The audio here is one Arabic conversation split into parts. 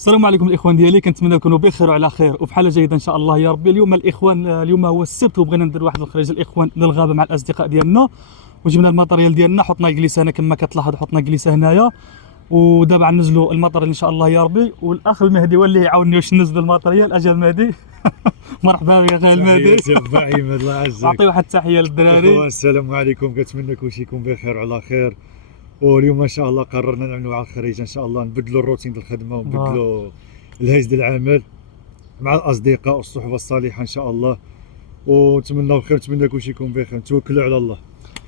السلام عليكم الاخوان ديالي، كنتمنى تكونوا بخير وعلى خير وبحاله جيده ان شاء الله يا ربي. اليوم الاخوان، اليوم هو السبت وبغينا ندير واحد الخريج الاخوان للغابه مع الاصدقاء ديالنا، وجبنا الماتريال ديالنا، حطنا الجليسه هنا كما كتلاحظ، حطنا الجليسه هنايا، ودابا غننزلوا الماتريال ان شاء الله يا ربي. والاخ المهدي هو اللي يعاوني واش ننزلوا الماتريال. اجا المهدي مرحبا بك اخي المهدي، سي عماد الله يعزك. اعطي واحد التحيه للدراري. السلام عليكم، كنتمنى كلشي يكون بخير وعلى خير. واليوم ان شاء الله قررنا نعملوا واحد الخريج ان شاء الله، نبدلوا الروتين ديال الخدمه ونبدلوا الهيز ديال العمل مع الاصدقاء والصحبه الصالحه ان شاء الله، ونتمنى الخير، نتمنى كلشي يكون بخير، نتوكلوا على الله.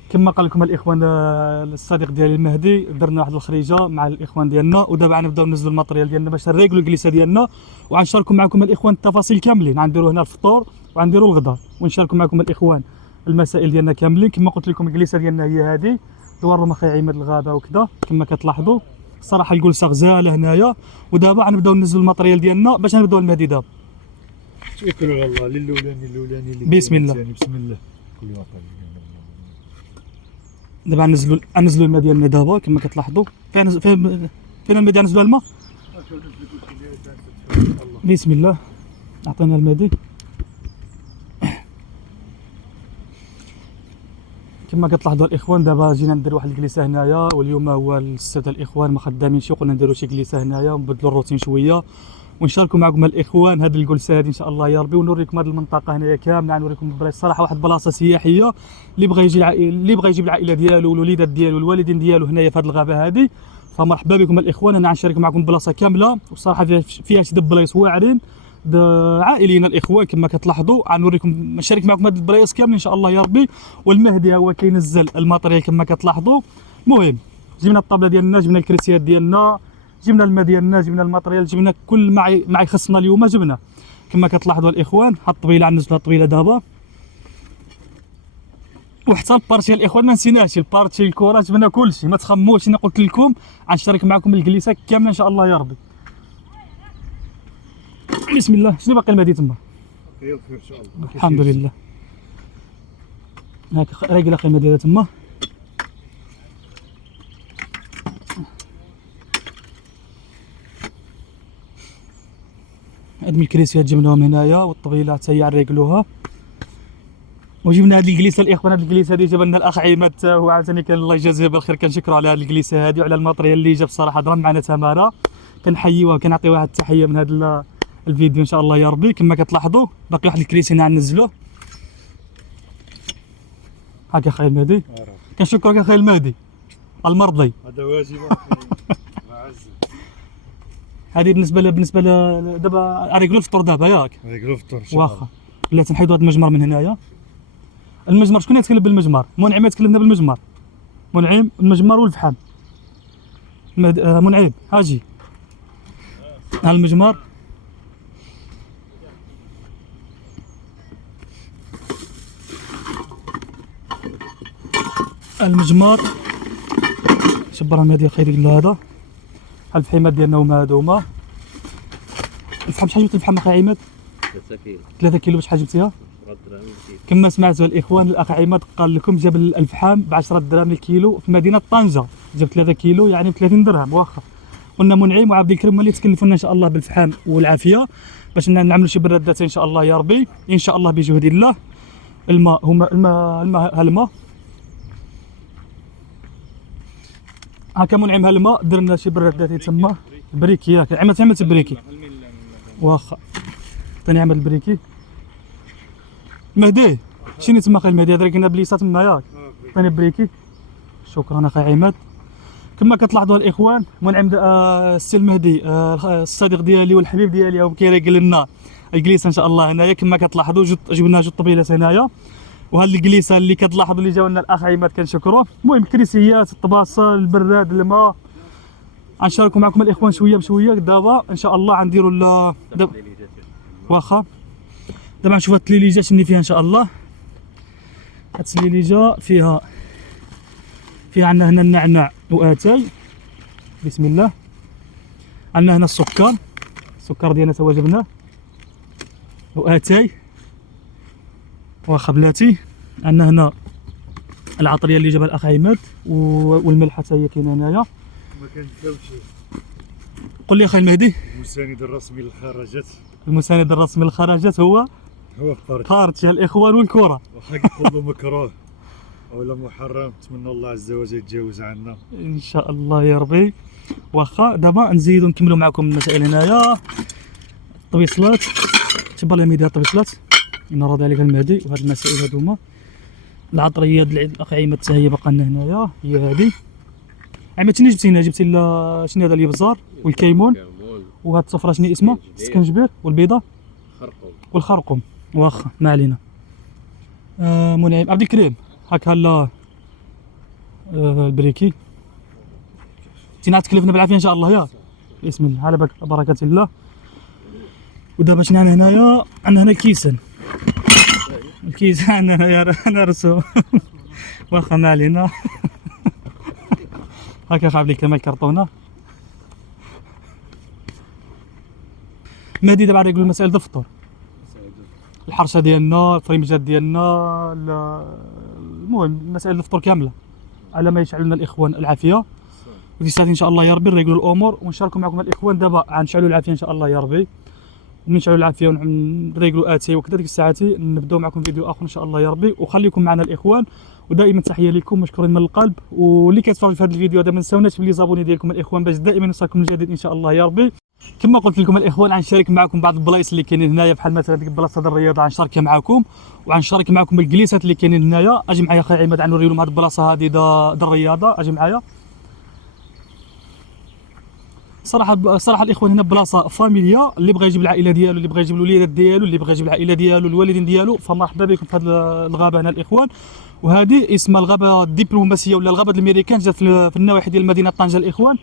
كما قال لكم الاخوان الصديق ديالي المهدي، درنا واحد الخريجه مع الاخوان ديالنا، ودابا غنبداو ننزلوا الماتريال ديالنا باش نريقلوا الجليسه ديالنا، وغنشاركوا معكم الاخوان التفاصيل كاملين. غنديروا هنا الفطور وغنديروا الغداء، ونشاركوا معكم الاخوان المسائل ديالنا كاملين. كما قلت لكم الجليسه ديالنا هي هذه، دوار اخي عماد الغابه وكذا كما كتلاحظوا. الصراحه الجلسه غزاله هنايا، ودابا غنبداو ننزلوا الماتريال ديالنا باش نبداو المهدي دابا. توكلوا على الله. الاولاني بسم الله. بسم الله. كل واحد دابا غننزلوا الماء ديالنا دابا كما كتلاحظوا. فين الماء ديال ننزلوا الماء؟ بسم الله. اعطينا الماء. كما كتلاحظوا الاخوان، دابا جينا ندير واحد الجليسه هنايا، واليوم هو السبت الاخوان ما خدامينش، قلنا نديروا شي جليسه هنايا ونبدلوا الروتين شويه، ونشاركوا معكم الاخوان هذه الجلسه هذه ان شاء الله يا ربي، ونوريكم هذه المنطقه هنايا كامله. نوريكم البلايص صراحه واحد البلاصه سياحيه، اللي بغى يجي اللي بغى يجيب العائله ديالو والوليدات ديالو والوالدين ديالو هنايا في هذه الغابه هذه، فمرحبا بكم الاخوان. انا غنشارك معكم البلاصه كامله، والصراحه فيها شي بلايص واعرين عائليين الاخوان كما كتلاحظوا. غنوريكم نشارك معكم هاد البلايص كاملين ان شاء الله يا ربي. والمهدي هو كينزل الماتريال كما كتلاحظوا. المهم جبنا الطابله ديالنا، جبنا الكريسيات ديالنا، جبنا الماء ديالنا، جبنا الماتريال، جبنا كل ما يخصنا اليوم جبنا كما كتلاحظوا الاخوان. هاد الطبيله غننزلوا الطبيله دابا، وحتى البارتي الاخوان ما نسيناش البارتي، الكره، جبنا كلشي ما تخموش. انا قلت لكم غنشارك معكم الجليسه كامله ان شاء الله يا ربي. بسم الله. شنو باقي المهدي تما؟ خير ان شاء الله الحمد لله. هاك راجل اخي المهدي تما. هاد من الكريسيات جبناهم هنايا، والطبيله حتى هي نريقلوها، وجبنا هاد الجليسه الاخوان. هاد الجليسه هادي جاب لنا الاخ عماد، هو عاوتاني كان الله يجازيه بالخير، كنشكروا على هاد الجليسه هادي وعلى الماتريال اللي جاب. الصراحه ضرب معنا تماره، كنحييوها وكنعطي واحد التحيه من هاد الفيديو ان شاء الله يا ربي. كما كتلاحظوا باقي واحد الكريسي هنا غننزلوه. هاك اخي المهدي، كنشكرك اخي المهدي المرضي. هذا واجب هذه بالنسبه دابا ريقلوا الفطور دابا ياك ريقلوا الفطور ان شاء الله. واخا بلاتي نحيدوا هذا المجمر من هنايا. المجمر شكون يتكلم بالمجمر؟ منعم يتكلمنا بالمجمر. منعم المجمر والفحم. منعم هاجي ها المجمر. المجمر شبر المهدي خير له هذا. الفحيمات ديالنا هما هادوما. الفحم شحال جبت الفحم اخي عماد؟ 3 كيلو. 3 كيلو. بشحال جبتيها؟ 10 دراهم الكيلو. كما سمعتوا الاخوان، الاخ عماد قال لكم جاب الفحم ب 10 دراهم الكيلو في مدينه طنجه، جاب 3 كيلو يعني ب 30 درهم. واخا قلنا منعم وعبد الكريم اللي تكلفوا لنا ان شاء الله بالفحم والعافيه باش نعملوا شي برادات ان شاء الله يا ربي، ان شاء الله بجهد الله. الماء هما الماء هاكا منعم هالماء. درنا شي برادات يتسمى بريكي. ياك عملت بريكي. واخا ثاني عمل البريكي. مهدي شنو تما اخي المهدي؟ هذا كاين بليصه تما ياك ثاني بريكي. شكرا اخي عماد. كما كتلاحظوا الاخوان، منعم السي المهدي الصديق ديالي والحبيب ديالي هو كيريقل لنا الجليسه ان شاء الله هنايا. كما كتلاحظوا جبنا جوج طبيلات هنايا، وهاد الجليسه اللي كتلاحظوا اللي جاو لنا الاخ عماد كنشكروه. المهم الكريسيات، الطباصه، البراد، الماء، غنشاركوا معكم الاخوان شويه بشويه. دابا ان شاء الله غنديروا واخا دابا نشوفوا التليليجات اللي فيها ان شاء الله. هاد التليليجه فيها عندنا هنا النعناع واتاي. بسم الله. عندنا هنا السكر ديالنا توا جبناه واتاي. واخا بلاتي. عندنا هنا العطريه اللي جابها الاخ عماد، والملح حتى هي كاينه هنايا. ما كنساوش قل لي اخي المهدي. المساند الرسمي للخرجات المساند الرسمي للخرجات هو هو فارتشا الاخوان والكره. واخا يقولوا مكروه ولا محرم، نتمنى الله عز وجل يتجاوز عنا ان شاء الله يا ربي. واخا دابا نزيدو نكملوا معكم المسائل هنايا. الطبيصلات تبع لي ميديا الطبيصلات ينرض عليك المهدي. وهاد المسائل هادوما العطريه ديال الاخ عماد حتى هي باقا لنا هنايا. هي هادي عماد شنو جبتي هنا؟ جبتي شنو هذا الابزار والكيمون وهاد الصفرة شنو اسمها؟ السكنجبير والبيضه خرقوا والخرقوم. واخا ما علينا. منعم عبد الكريم هاكا لا البريكي تينا تكلفنا بالعافيه ان شاء الله يا بسم الله على بركه الله. ودابا شنو عندنا هنايا؟ عندنا هنا الكيسان. الكيسان عندنا يا انا رسو واخا ما علينا. هاكا خا عبد الكريم الكرتونه. مهدي دابا يقول المسائل ديال الفطور، الحرشه ديالنا، الفريمجات ديالنا، المهم مسائل الفطور كامله على ما يشعل لنا الاخوان العافيه. ودي ساعات ان شاء الله يا ربي نريقلوا الامور ونشاركوا معكم الاخوان. دابا غنشعلوا العافيه ان شاء الله يا ربي. ومن نشعلوا العافيه ونريقلوا اتي وكذلك الساعاتي نبداو معكم فيديو اخر ان شاء الله يا ربي. وخليكم معنا الاخوان ودائما تحيه لكم مشكورين من القلب. واللي كيتفرج في هذا الفيديو هذا ما نساوناش بلي زابوني ديالكم الاخوان باش دائما يوصلكم الجديد ان شاء الله يا ربي. كما قلت لكم الاخوان غنشارك معكم بعض البلايص اللي كاينين هنايا بحال مثلا ديك البلاصه ديال الرياضه غنشاركها معكم. وغنشارك معكم الجليسات اللي كاينين هنايا. اجي معايا اخي عماد غنوري لهم هذه البلاصه هذه ديال الرياضه. اجي معايا. صراحه الاخوان هنا بلاصه فاميليا. اللي بغى يجيب العائله ديالو، اللي بغى يجيب الوليدات ديالو، اللي بغى يجيب العائله ديالو الوالدين ديالو، فمرحبا بكم في هذه الغابه هنا الاخوان. وهذه اسمها الغابه الدبلوماسيه ولا الغابه الامريكان، جات في النواحي ديال مدينه طنجه الاخوان.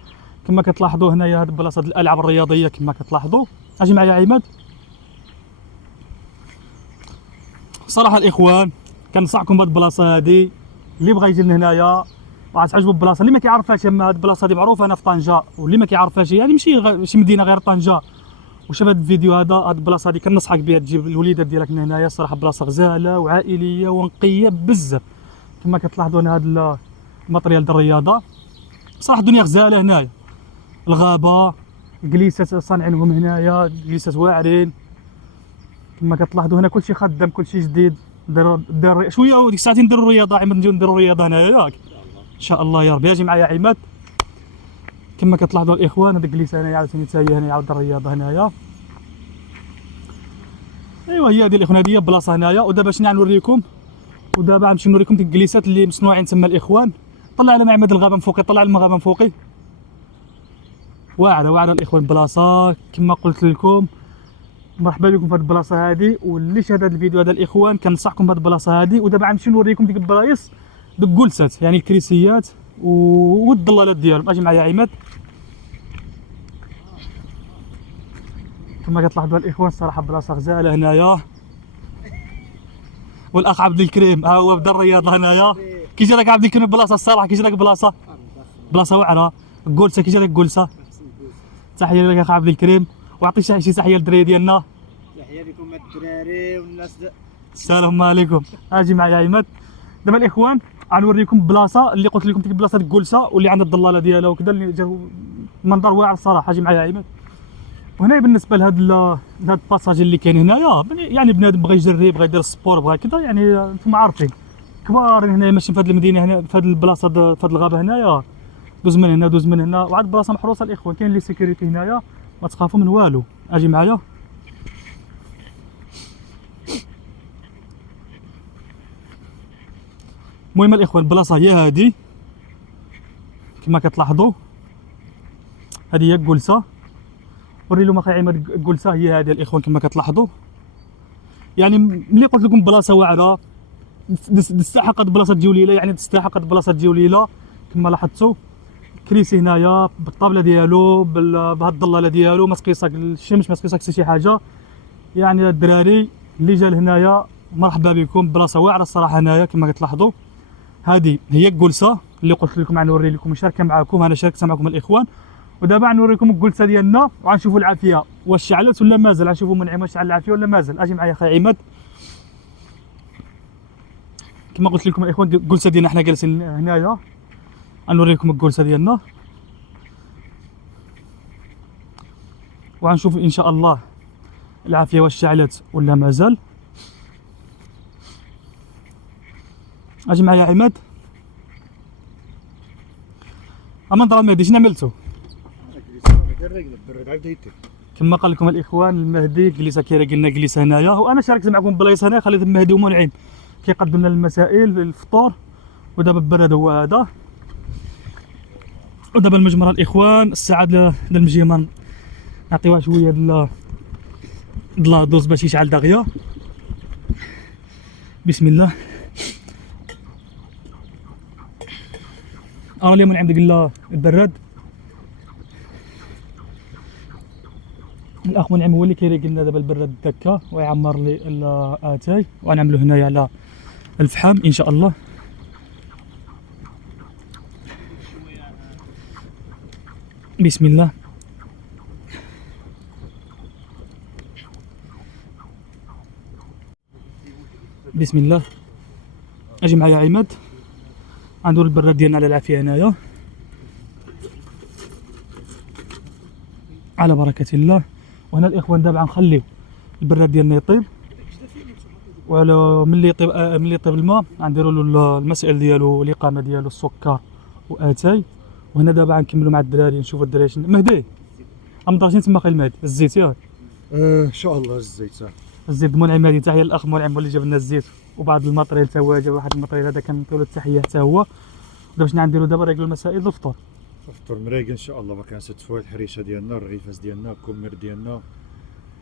كما كتلاحظوا هنايا هذه البلاصه ديال الالعاب الرياضيه كما كتلاحظوا. اجي معايا عماد. صراحه الاخوان كنصحكم بهذه البلاصه هذه. اللي بغى يجي لهنايا غتعجبو البلاصه. اللي ما كيعرفهاش اما هذه البلاصه هذه معروفه هنا في طنجه، واللي ما كيعرفهاش يعني شي مدينه غير طنجه وشاف هذا الفيديو هذه البلاصه هذه كنصحك بها تجيب الوليدات ديالك من هنايا. الصراحه بلاصه غزاله وعائليه ونقيه بزاف. كما كتلاحظوا هنا هذا الماتريال ديال الرياضه. صراحه الدنيا غزاله هنايا. الغابه الجليسات صانعينهم هنايا، جليسات واعرين. كما كتلاحظوا هنا كلشي خدام كلشي جديد. دار شويه وديك الساعتين نديروا الرياضه عماد، نجيو نديروا الرياضه هنايا ياك ان شاء الله يا ربي. اجي معايا عماد. كما كتلاحظوا الاخوان هذا الجليسه هنايا عاوتاني حتى هي هنا عاود الرياضه هنايا. ايوا هي هذه الاخوان هذه بلاصه هنايا. ودابا شنو غنوريكم؟ ودابا غنمشي نوريكم ديك الجليسات اللي مصنوعين تما الاخوان. طلع على عماد الغابه من فوقي، طلع الغابه من فوقي. واعره الاخوان بلاصه كما قلت لكم. مرحبا بكم في هذه البلاصه هذه. واللي شاهد هذا الفيديو هذا الاخوان كنصحكم بهذه البلاصه هذه. ودابا غنمشي نوريكم ديك البلايص دوك الجلسات يعني الكريسيات والضلالات ديالهم. اجي معايا عماد. كما كتلاحظوا الاخوان الصراحه بلاصه غزاله هنايا. والاخ عبد الكريم ها هو بدا الرياضه هنايا. كي جا لك عبد الكريم بلاصه الصراحه كي جا لك بلاصه واعره. الجلسه كي جا لك الجلسه. تحيه لك اخ عبد الكريم. وعطي شي تحيه للدراري ديالنا. تحيه لكم الدراري والناس السلام عليكم. اجي معايا عماد. دابا الاخوان غنوريكم البلاصه اللي قلت لكم ديك البلاصه ديال الجلسه واللي عندها الضلاله ديالها وكذا اللي جاو منظر واعر الصراحه. اجي معايا عماد. وهنا بالنسبه لهاد الباساج اللي كاين هنايا يعني بنادم بغى يجري بغى يدير السبور بغى كذا يعني انتم عارفين كبار هنا ماشي في هاد المدينه هنا في هاد البلاصه في هاد الغابه هنايا. دوز من هنا دوز من هنا. وعاد البلاصه محروسه الاخوان كاين لي سيكوريتي هنايا ما تخافوا من والو. اجي معايا. المهم الاخوان البلاصه هي هذه كما كتلاحظوا. هذه هي الجلسه. وري لهم اخي عماد الجلسه هي هذه الاخوان كما كتلاحظوا. يعني ملي قلت لكم بلاصه واعره تستحق هاد بلاصه جوليله يعني تستحق هاد بلاصه جوليله. كما لاحظتوا كريسي هنايا بالطابله ديالو بهاد الضلاله ديالو ما تقيسك الشمس ما تقيسك حتى شي حاجه. يعني الدراري اللي جا لهنايا مرحبا بكم. بلاصه واعره الصراحه هنايا كما كتلاحظوا. هذه هي الجلسه اللي قلت لكم غنوري لكم نشاركها معكم. انا شاركتها معكم الاخوان. ودابا غنوريكم الجلسه ديالنا وغنشوفوا العافيه واش شعلت ولا مازال. غنشوفوا منعم واش شعل العافيه ولا مازال. اجي معايا اخي عماد. كما قلت لكم الاخوان الجلسه ديالنا حنا جالسين هنايا. غنوريكم الجلسه ديالنا. وغنشوف ان شاء الله العافيه واش شعلت ولا مازال. اجي معايا عماد. اما نضرب مهدي شنو عملتو؟ كما قال لكم الاخوان المهدي جلسه كي قلنا جلس هنايا، وانا شاركت معكم بلايص هنايا، خليت المهدي ومنعم كيقدم لنا المسائل الفطور. ودابا البراد هو هذا، ودابا المجمره الاخوان الساعه ديال المجيمه نعطيوها شويه د لاطوز باش يشعل دغيا. بسم الله. اليوم من عند قلنا البراد الاخ منعم هو اللي كيريق لنا دابا البراد دكا ويعمر لي اتاي، وغنعملو هنايا على الفحم ان شاء الله. بسم الله. بسم الله. اجي معايا عماد، غنديرو البراد ديالنا على العافيه هنايا على بركه الله. وهنا الاخوان دابا غنخليو البراد ديالنا يطيب، وعلى ملي يطيب الماء غنديروا له المسائل ديالو، الاقامه ديالو، السكر واتاي. وهنا دابا غنكملوا مع الدراري، نشوفوا الدراري شنو. مهدي امضرتي تما خاي المهدي الزيت ياك؟ ان شاء الله الزيت الزيت منعم. هذه تحيه للاخ منعم اللي جاب لنا الزيت وبعض الماتريال حتى هو جاب واحد الماتريال، هذا كنعطيو له التحيه حتى هو. دابا شنو غنديروا دابا؟ نريقلوا المسائل الفطور. الفطور مريق ان شاء الله. ما كنسيت فوق الحريشه ديالنا، الرغيفاس ديالنا، الكمر ديالنا،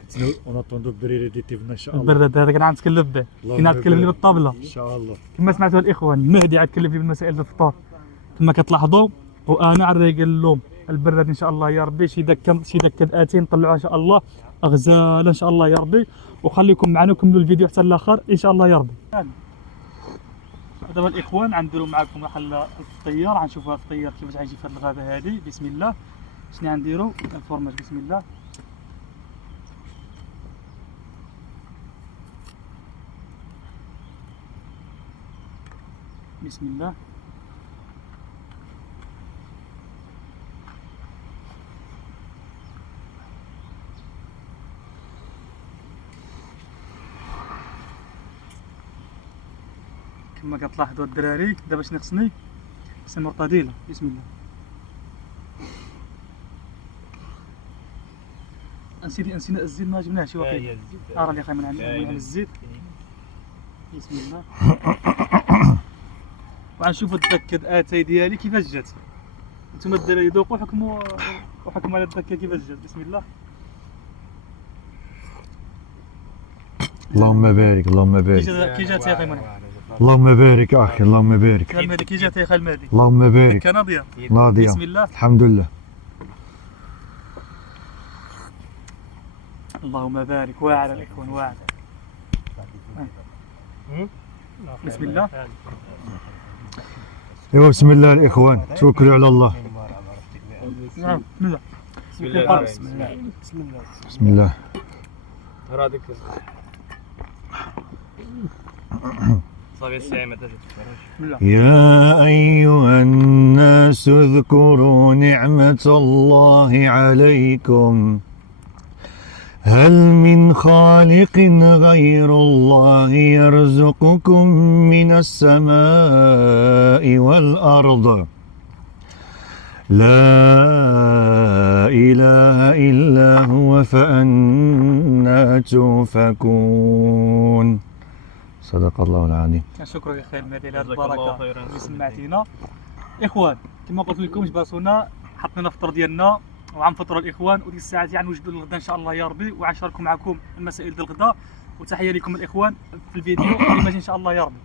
كنتسناو ونطوندو الدريري ديتيفنا ان شاء الله. البراد هذا كان غنتكلف به، كاين غتكلف لي بالطابله ان شاء الله. كما سمعتوا الاخوان، مهدي غتكلف لي بالمسائل ديال الفطور كما كتلاحظوا، وانا غنريقل لهم البراد ان شاء الله يا ربي. شي دكه اتين نطلعوها ان شاء الله غزاله ان شاء الله يا ربي. وخليكم معنا وكملوا الفيديو حتى الاخر ان شاء الله يا ربي. دابا الاخوان غنديروا معكم محل الفطير، غنشوفوا الفطير كيفاش غيجي في هذه الغابه هذه. بسم الله. شنو غنديروا؟ الفرماج. بسم الله. بسم الله. كما كتلاحظوا الدراري دابا شنو خصني؟ خصني مرطديله. بسم الله. نسينا الزيت ما جبناهش واقيلا. راه اللي خاي من عند الزيت. بسم الله. وغنشوفوا الدكه اتاي ديالي كيفاش جات. نتوما الدراري ذوقوا حكموا على الدكه كيفاش جات. بسم الله. اللهم بارك، اللهم بارك. كي جات يا اخي منعم؟ اللهم بارك يا اخي، اللهم بارك. المهدي كي جات يا اخي المهدي؟ اللهم بارك. دكه ناضيه. ناضيه. بسم الله. الحمد لله. اللهم بارك. واعر الاخوان واعر. بسم الله. ايوا بسم الله الاخوان، توكلوا على الله. نعم بسم الله. بسم الله. بسم الله. بسم الله. بسم الله. هذيك صافي الساعه بسم الله. يا أيها الناس اذكروا نعمة الله عليكم، هل من خالق غير الله يرزقكم من السماء والأرض؟ لا إله إلا هو فأنا توفكون. صدق الله العظيم. شكرا يا اخي المهدي على هذه البركه اللي سمعتينا. اخوان كما قلت لكم جباسونا حطينا الفطور ديالنا وغنفطروا الاخوان، وديك الساعات غنوجدوا للغدا ان شاء الله يا ربي، وغنشاركوا معكم المسائل ديال الغدا. وتحيه لكم الاخوان في الفيديو اللي ماجي ان شاء الله يا ربي.